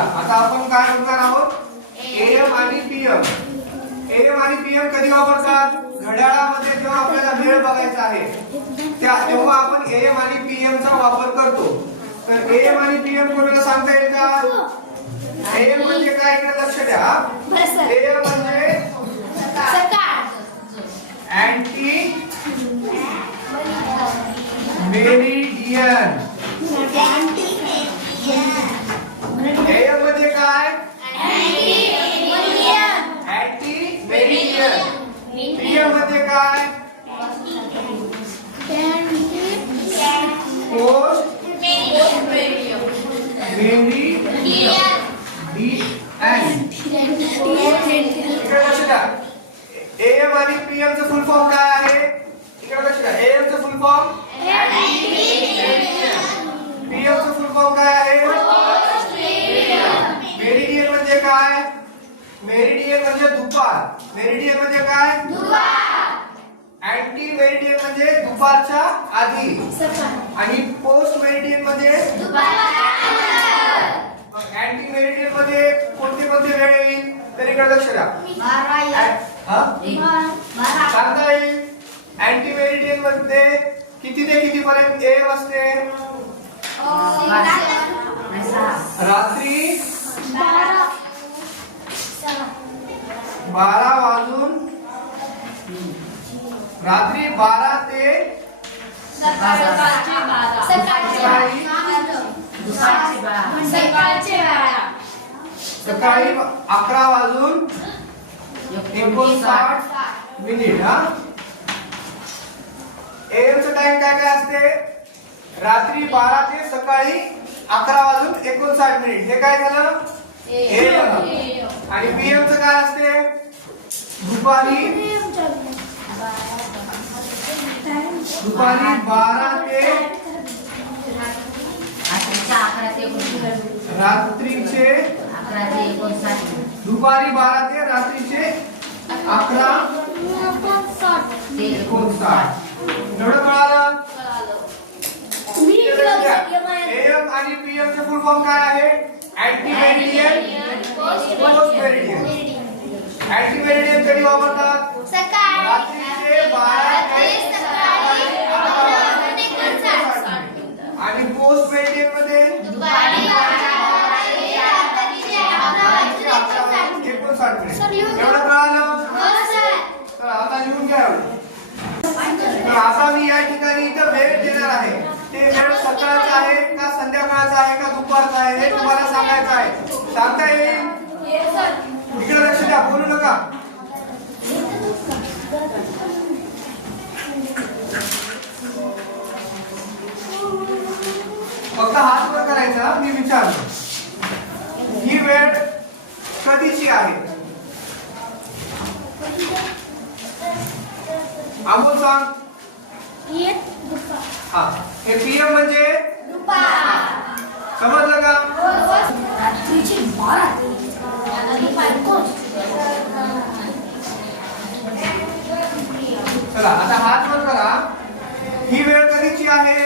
चला आता आपण काय बघणार आहोत, एएम आणि पीएम. एएम आणि पीएम कधी वापरतात? घड्याळामध्ये जेव्हा आपल्याला वेळ बघायचा आहे तेव्हा आपण एएम आणि पीएम चा वापर करतो. तर एएम आणि पीएम कोणाला सांगता येईल का? एएम म्हणजे काय, इकडे लक्ष द्या. एएम म्हणजे सकाळ, अँटी मेरिडियन. एएम म्हणजे काय? Anti meridian. पीएम म्हणजे काय? Post meridian. इकडे लक्ष द्या. एएम आणि पीएम चं फुल फॉर्म काय आहे? इकडे लक्ष द्या. एएम चं फुल फॉर्म पीएम चं फुल फॉर्म काय आहे? मेरिडियन म्हणजे काय? मेरिडियन म्हणजे दुपार. मेरिडियन म्हणजे काय? अँटी मेरिडियन म्हणजे दुपारच्या आधी. आणि पोस्ट मेरिडियन म्हणजे अँटी मेरिडियन मध्ये कोणती कोणती वेळ येईल? तर इकडे लक्ष द्या. सांगता येईल. अँटी मेरिडियन मध्ये किती ते किती पर्यंत एएम असते? रात्री 12 वाजून रात्री 12 ते सकाळी 11 वाजून 59 मिनिट. हा, एएम चा टाइम काय काय असते? रात्री 12 ते सकाळी 11 वाजून 59 मिनिट. हे काय झालं? एएम. आणि पीएम चं काय असते? दुपारी 12 ते रात्रीचे दुपारी 12 ते रात्रीचे 11:59. एवढं कळालं? एएम आणि पीएम चे फुल फॉर्म काय आहे? Anti meridian, post meridian. Anti meridian कधी वापरतात? रात्रीचे 12 ते आणि पोस्ट मेरिडियन मध्ये 59. एवढं कळालं? तर आता लिहून घ्या. तर आता मी या ठिकाणी इथं वेळ देणार आहे. ते वेळ सकाळचा आहे का संध्याकाळचा आहे का दुपारचा आहे हे तुम्हाला सांगायचं आहे. सांगता येईल? इकडे लक्ष द्या, बोलू नका. फक्त हात वर करायचा. मी विचारतो, ही वेळ कधीची आहे? अमोल सांग. हा, हे पीएम म्हणजे समजलं का? चला आता हात वर करा. ही वेळ कधीची आहे?